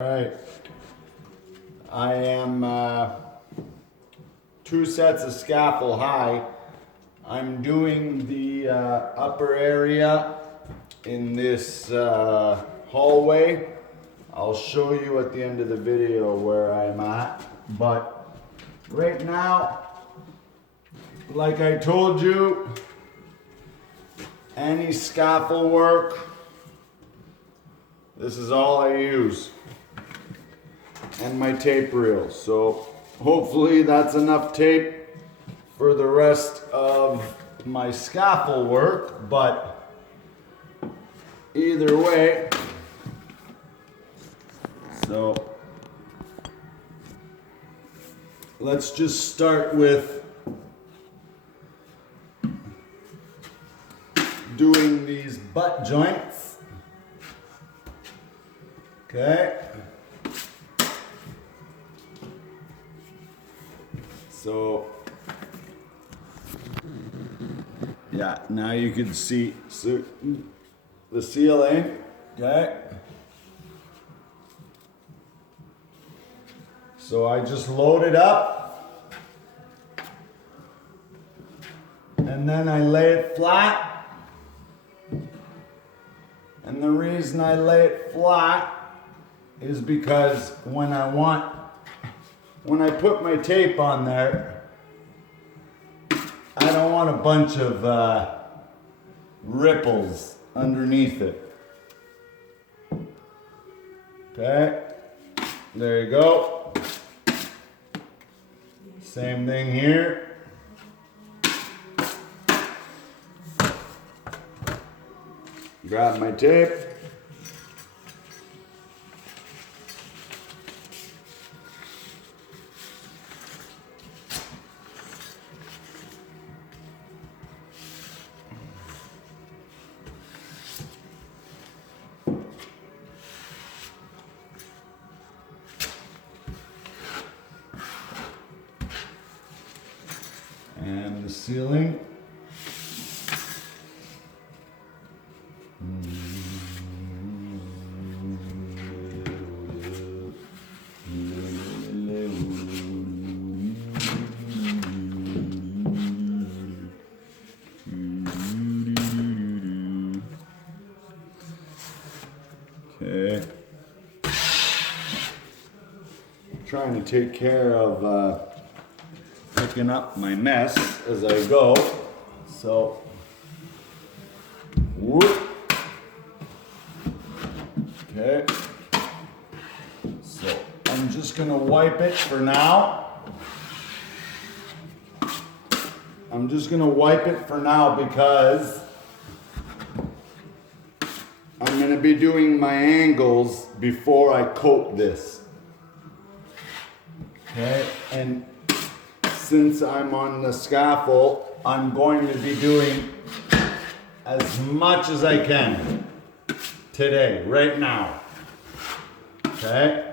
Alright, I am 2 sets of scaffold high. I'm doing the upper area in this hallway. I'll show you at the end of the video where I'm at, but right now, like I told you, any scaffold work, this is all I use. And my tape reel. So hopefully that's enough tape for the rest of my scaffold work, but either way, so let's just start with doing these butt joints. Okay. So, yeah, now you can see the ceiling, okay? So I just load it up, and then I lay it flat. And the reason I lay it flat is because when I put my tape on there, I don't want a bunch of ripples underneath it. Okay, there you go. Same thing here. Grab my tape. And the ceiling. Okay. Trying to take care of picking up my mess as I go. So, whoop. Okay. So, I'm just gonna wipe it for now. I'm just gonna wipe it for now because I'm gonna be doing my angles before I coat this. Okay, and since I'm on the scaffold, I'm going to be doing as much as I can today, right now. Okay?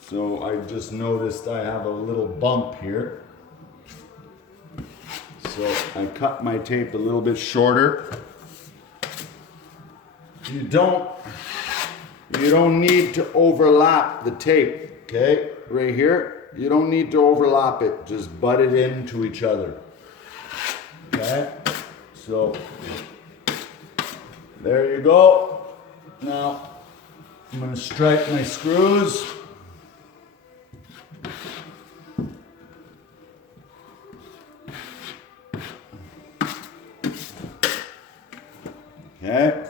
So I just noticed I have a little bump here. So I cut my tape a little bit shorter. You don't need to overlap the tape, okay? Right here, you don't need to overlap it. Just butt it into each other. Okay? So there you go. Now I'm gonna strike my screws. Okay.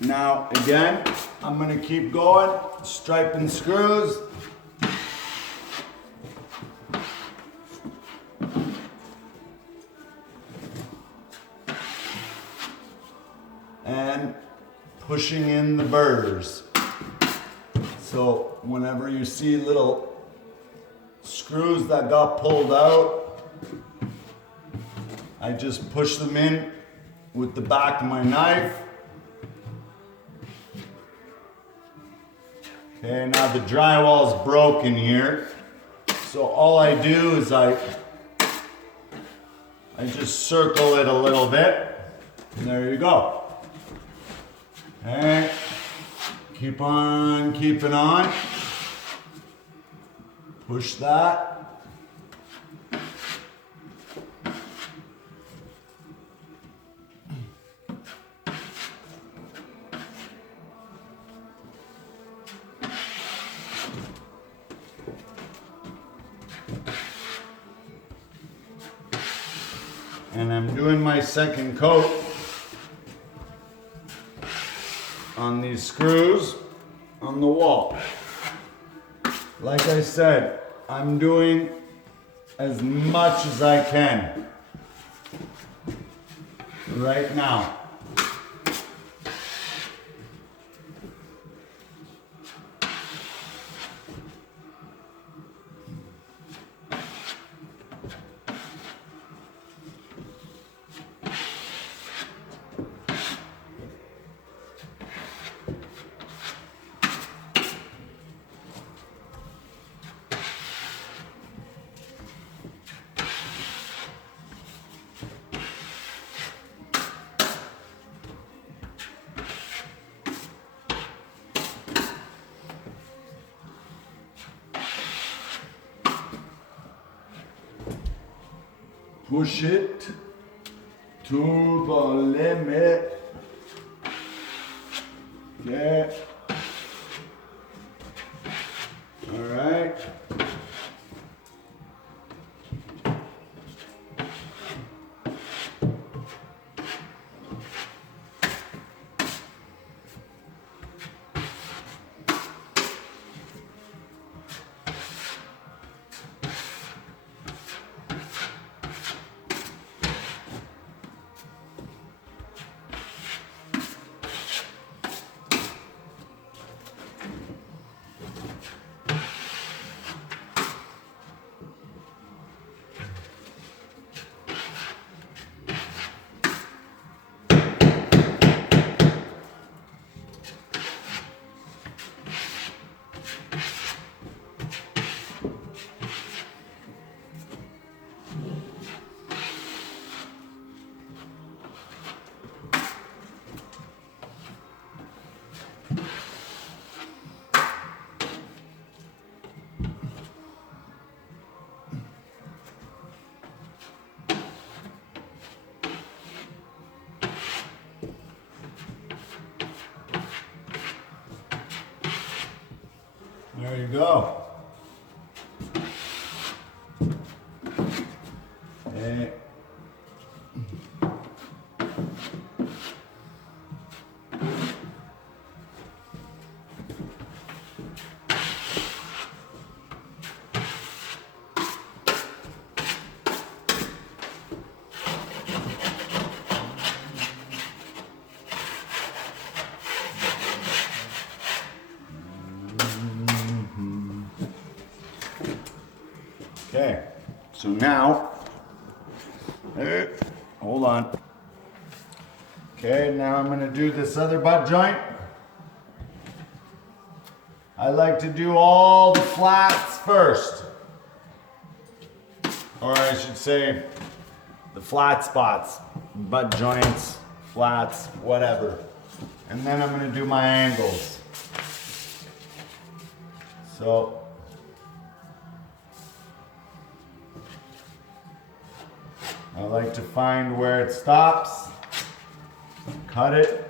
Now, again, I'm going to keep going, striping screws. And pushing in the burrs. So, whenever you see little screws that got pulled out, I just push them in with the back of my knife. Okay, now the drywall's broken here, So all I do is I just circle it a little bit, and there you go. Okay, keep on keeping on. Push that. And I'm doing my second coat on these screws on the wall. Like I said, I'm doing as much as I can right now. Push it to the limit. Okay. All right. There you go. Okay. Okay, so now, hold on. Okay, now I'm gonna do this other butt joint. I like to do all the flats first. Or I should say, the flat spots, butt joints, flats, whatever. And then I'm gonna do my angles. So, I like to find where it stops, cut it.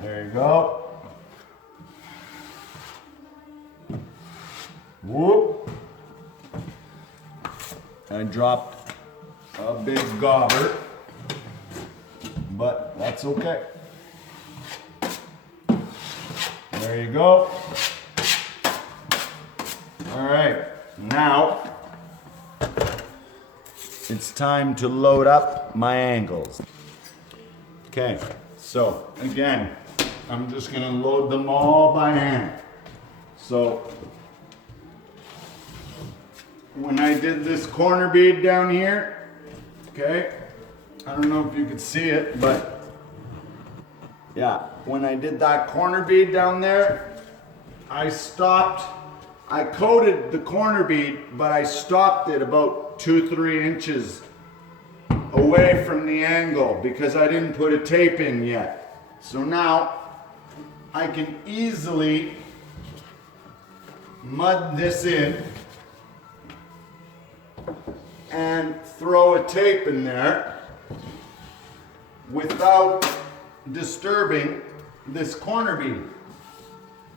There you go. Whoop. I dropped a big gobber, but that's okay. There you go. All right, now it's time to load up my angles. Okay, so again, I'm just gonna load them all by hand. So when I did this corner bead down here, okay, I don't know if you could see it, but yeah, when I did that corner bead down there, I stopped I coated the corner bead, but I stopped it about 2-3 inches away from the angle because I didn't put a tape in yet. So now I can easily mud this in and throw a tape in there without disturbing this corner bead.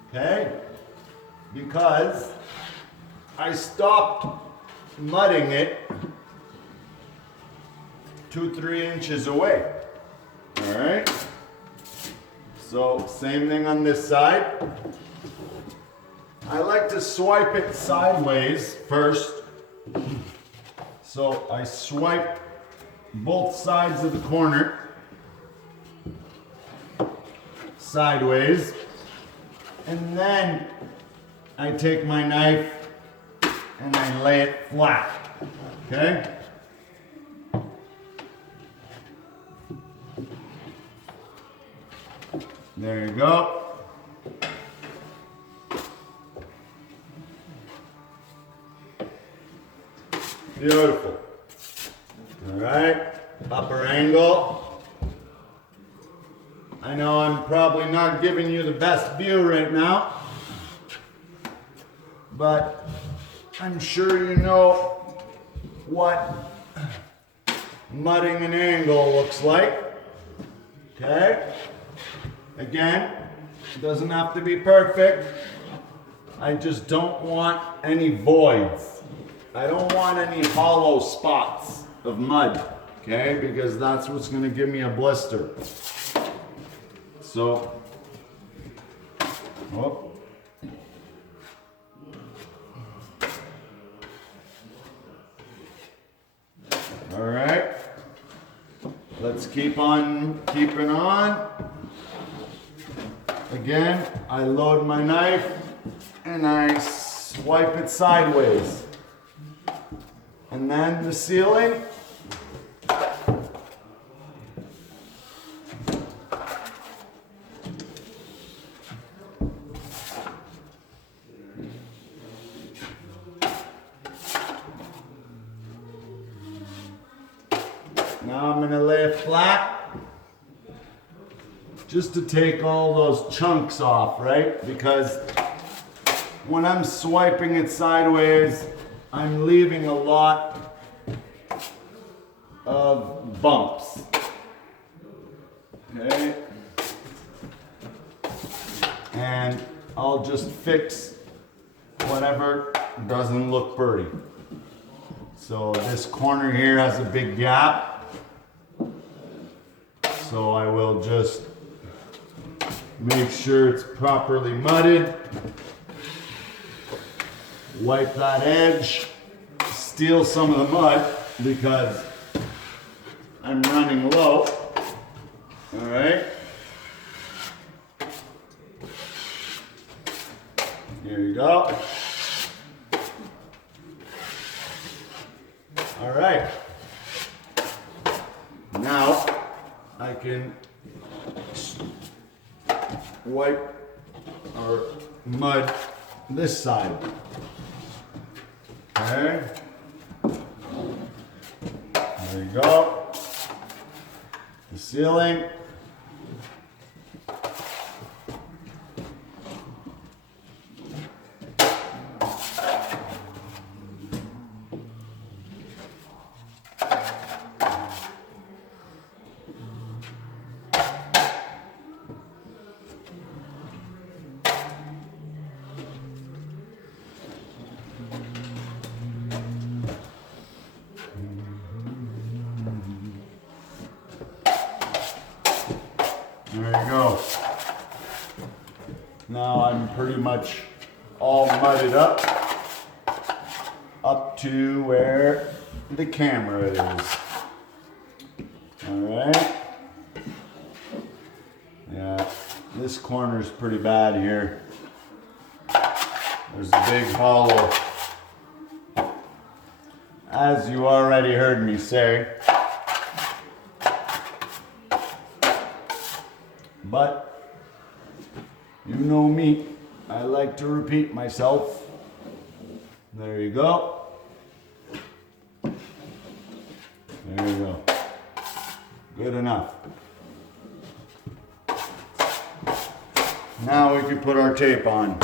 Okay? Because I stopped mudding it 2-3 inches away. All right? So same thing on this side. I like to swipe it sideways first. So I swipe both sides of the corner sideways, and then I take my knife and I lay it flat. Okay? There you go. Beautiful. All right, upper angle. I know I'm probably not giving you the best view right now, but I'm sure you know what mudding an angle looks like. Okay? Again, it doesn't have to be perfect. I just don't want any voids. I don't want any hollow spots of mud, okay? Because that's what's gonna give me a blister. So, oh. All right, let's keep on keeping on. Again, I load my knife and I swipe it sideways. And then the ceiling. Now I'm going to lay it flat just to take all those chunks off, right? Because when I'm swiping it sideways, I'm leaving a lot of bumps. Okay? And I'll just fix whatever doesn't look pretty. So this corner here has a big gap. So I will just make sure it's properly mudded. Wipe that edge, steal some of the mud because I'm running low. All right. Here you go. All right. Now I can wipe or mud this side. Okay. There you go. The ceiling. There you go. Now I'm pretty much all mudded up to where the camera is. All right. Yeah, this corner is pretty bad here. There's a big hollow. As you already heard me say. But you know me, I like to repeat myself. There you go. There you go. Good enough. Now we can put our tape on.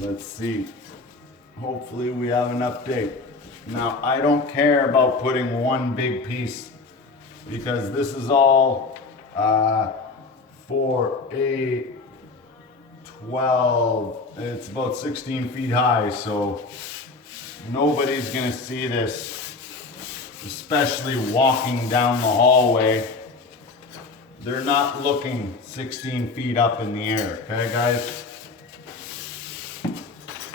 Let's see. Hopefully we have enough tape. Now I don't care about putting one big piece because this is all for a 12. It's about 16 feet high, so nobody's gonna see this, especially walking down the hallway. They're not looking 16 feet up in the air, okay guys?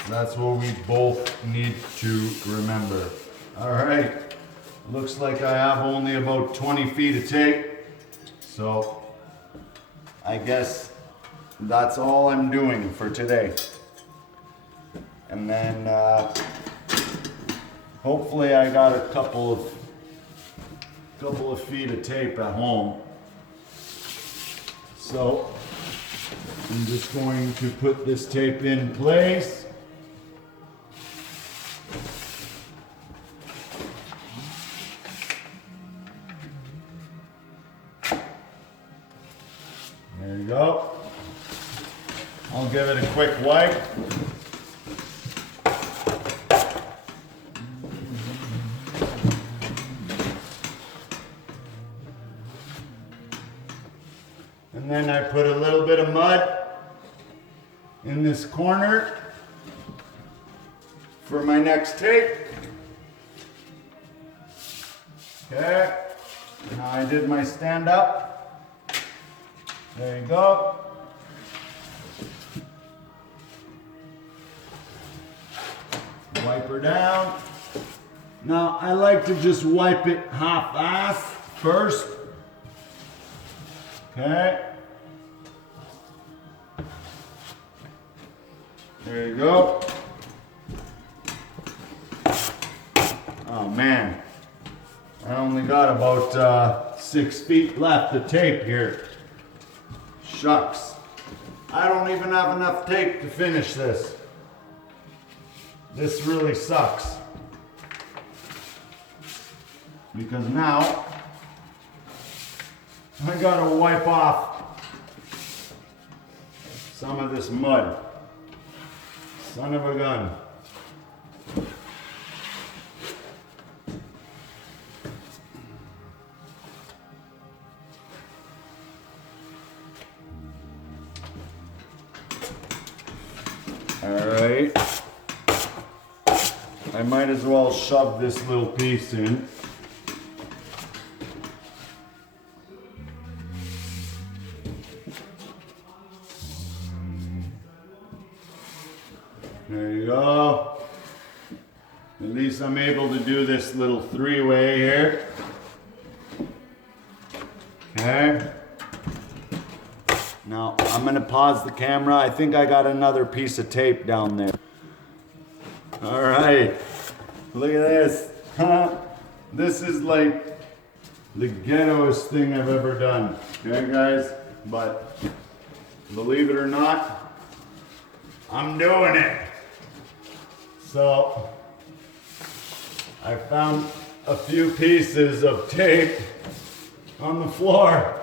That's what we both need to remember. All right, looks like I have only about 20 feet of tape, so I guess that's all I'm doing for today. And then hopefully I got a couple of feet of tape at home. So I'm just going to put this tape in place. There you go. I'll give it a quick wipe. And then I put a little bit of mud in this corner for my next tape. Okay, now I did my stand up. There you go. Wipe her down. Now I like to just wipe it half-ass first. Okay. There you go. Oh man, I only got about 6 feet left of tape here. Shucks. I don't even have enough tape to finish this. This really sucks. Because now I gotta wipe off some of this mud. Son of a gun. All right. I might as well shove this little piece in. There you go. At least I'm able to do this little three-way here. Okay. Now I'm gonna pause the camera. I think I got another piece of tape down there. All right, look at this. This is like the ghettoest thing I've ever done. Okay guys, but believe it or not, I'm doing it. So I found a few pieces of tape on the floor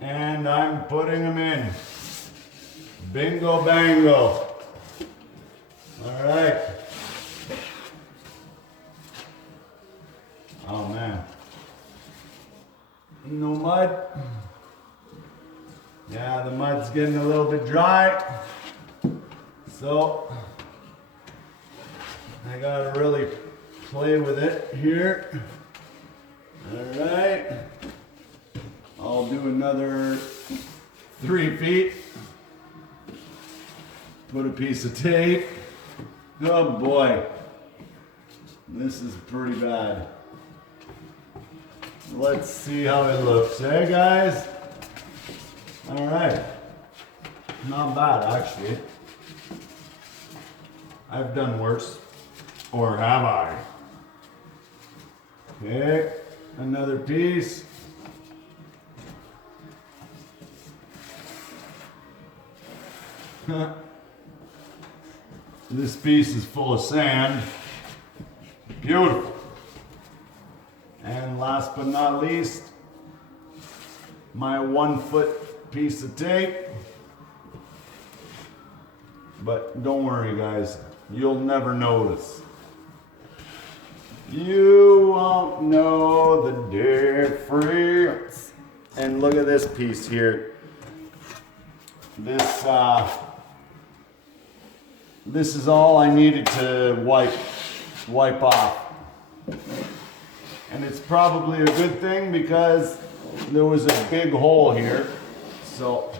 and I'm putting them in. Bingo bango. All right. Oh man. No mud. Yeah, the mud's getting a little bit dry. So I gotta really play with it here. All right. I'll do another 3 feet. Put a piece of tape. Oh boy. This is pretty bad. Let's see how it looks. Hey guys. All right. Not bad actually. I've done worse. Or have I? Okay. Another piece. This piece is full of sand. Beautiful. And last but not least, my 1 foot piece of tape. But don't worry guys, you'll never notice. You won't know the difference. And look at this piece here. This is all I needed to wipe off. And it's probably a good thing because there was a big hole here. So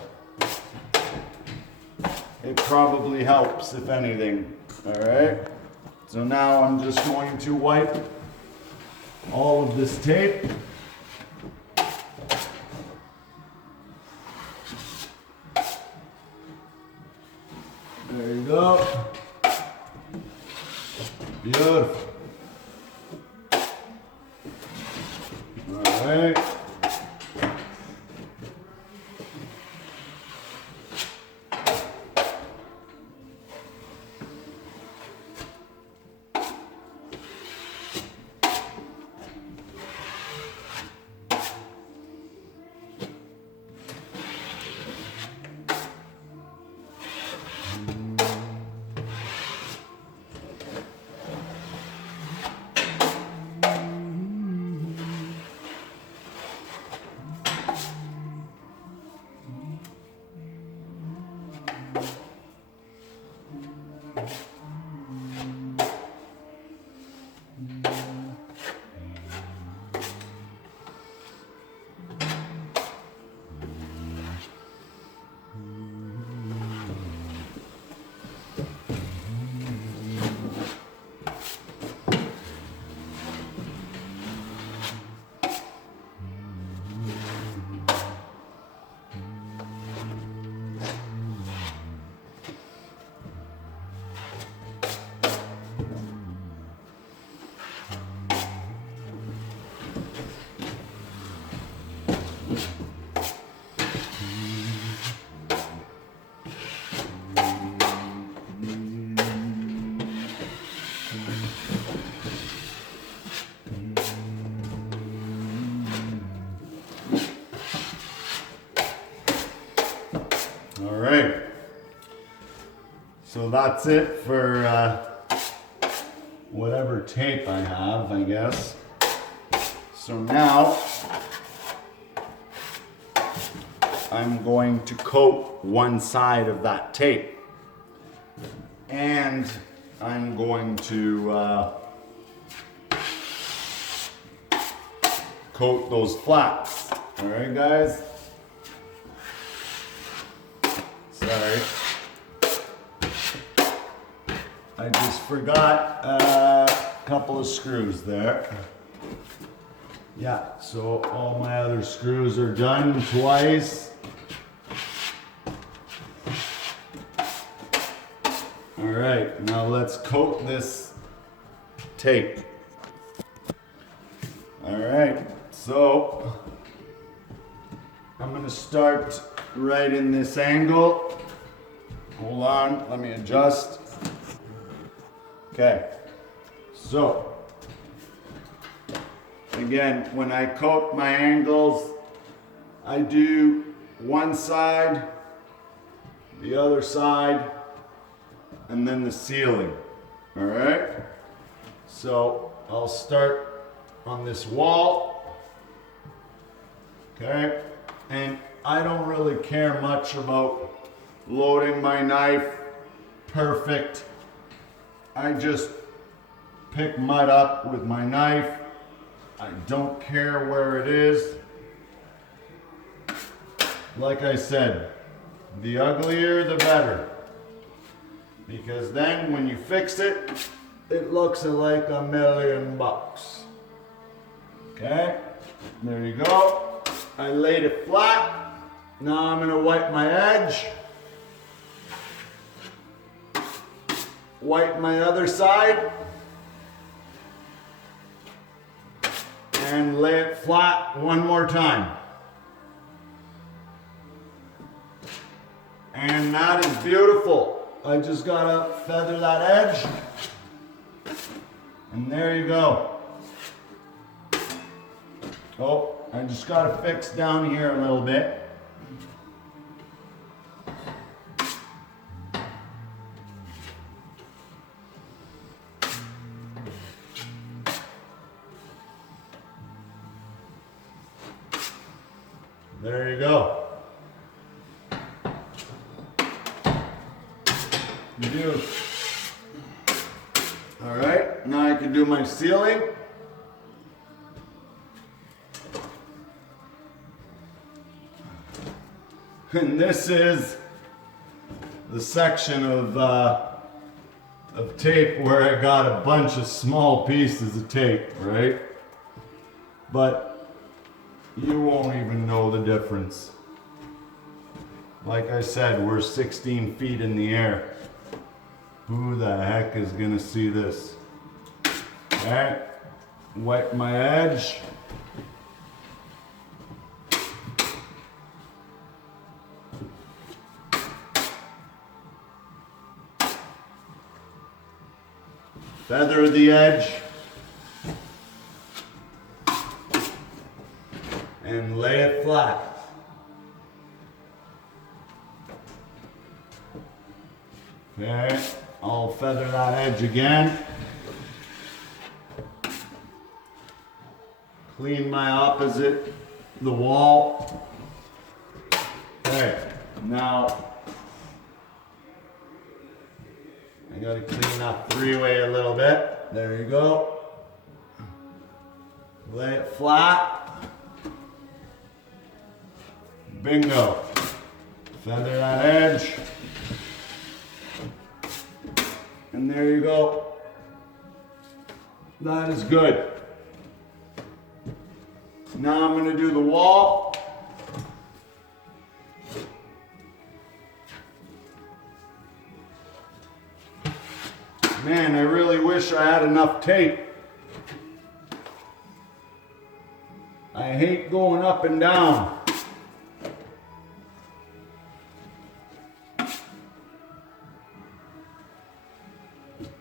it probably helps if anything. All right. So now I'm just going to wipe all of this tape. There you go. Beautiful. All right. All right, so that's it for whatever tape I have, I guess. So now I'm going to coat one side of that tape, and I'm going to coat those flaps. All right, guys. Sorry, I just forgot a couple of screws there. Yeah, so all my other screws are done twice. All right, now let's coat this tape. All right, so I'm gonna start right in this angle. Hold on, let me adjust. Okay, so again, when I coat my angles, I do one side, the other side, and then the ceiling. All right, so I'll start on this wall. Okay, and I don't really care much about loading my knife perfect. I just pick mud up with my knife. I don't care where it is. Like I said, the uglier the better. Because then when you fix it, it looks like $1,000,000. Okay, there you go. I laid it flat. Now I'm gonna wipe my edge. Wipe my other side. And lay it flat one more time. And that is beautiful. I just gotta feather that edge. And there you go. Oh, I just gotta fix down here a little bit. There you go. Beautiful. All right, now I can do my ceiling. And this is the section of tape where I got a bunch of small pieces of tape, right? But you won't even know the difference. Like I said, we're 16 feet in the air. Who the heck is gonna see this? Alright, wipe my edge. Feather the edge. And lay it flat. Okay, I'll feather that edge again. Clean my opposite, the wall. Okay, now I gotta clean that three-way a little bit. There you go. Lay it flat. Bingo. Feather that edge. And there you go. That is good. Now I'm going to do the wall. Man, I really wish I had enough tape. I hate going up and down.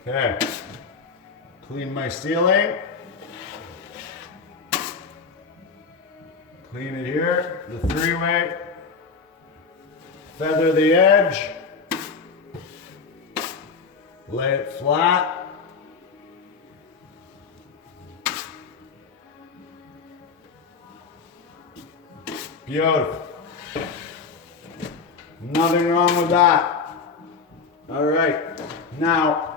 Okay, clean my ceiling. Clean it here, the three-way. Feather the edge. Lay it flat. Beautiful. Nothing wrong with that. All right, now